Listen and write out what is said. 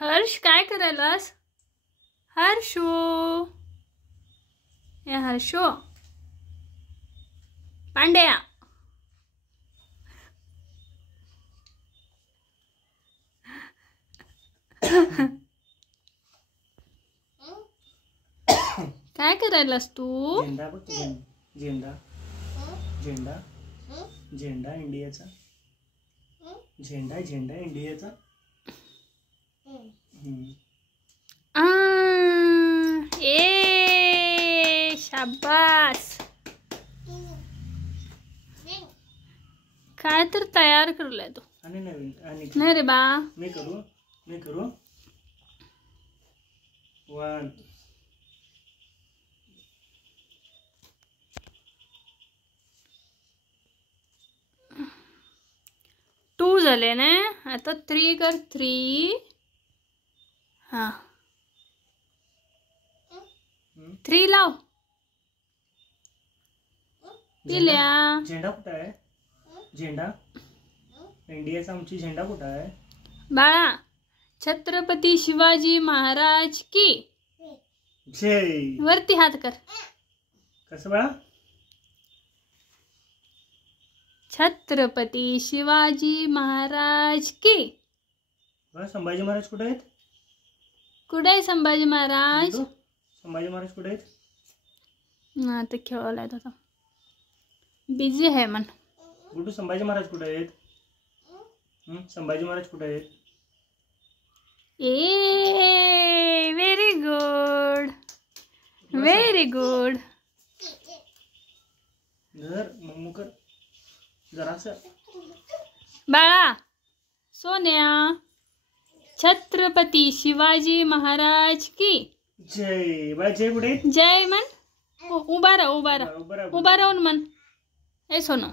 हर्ष काय करायलास? हर्षो, या हर्षो, पांड्या काय करायलास तू? झेंडा बघ, झेंडा झेंडा झेंडा इंडियाचा, झेंडा झेंडा इंडियाचा. ए शाबास. काय तर तयार करलाय तू. आणि नवीन आणि नाही रे बा. मी करू 1 2 झाले ना. आता 3 कर. 3 हा 3 लाव. पिल्या झेंडा कुठं आहे? झेंडा इंडियाचा आमची झेंडा कुठं आहे? बाळा, छत्रपती शिवाजी महाराज की जय. वरती हात कर. कसं बाळा? छत्रपती शिवाजी महाराज की. संभाजी महाराज कुठे आहेत? कुठे आहे संभाजी महाराज? संभाजी महाराज कुठे आहेत? हा ते खेळायला आता बिझी आहे मन. गुड्डू संभाजी महाराज कुठे आहेत? संभाजी महाराज कुठे आहेत? ए व्हेरी गुड, व्हेरी गुड. धर मम्मू कर जरासं. बाळा, सोन्या, छत्रपती शिवाजी महाराज की जय. बाळा जय कुठे? जय मन. उभा राहा, उभा राहा, उभा राहून मन. ए सोनं.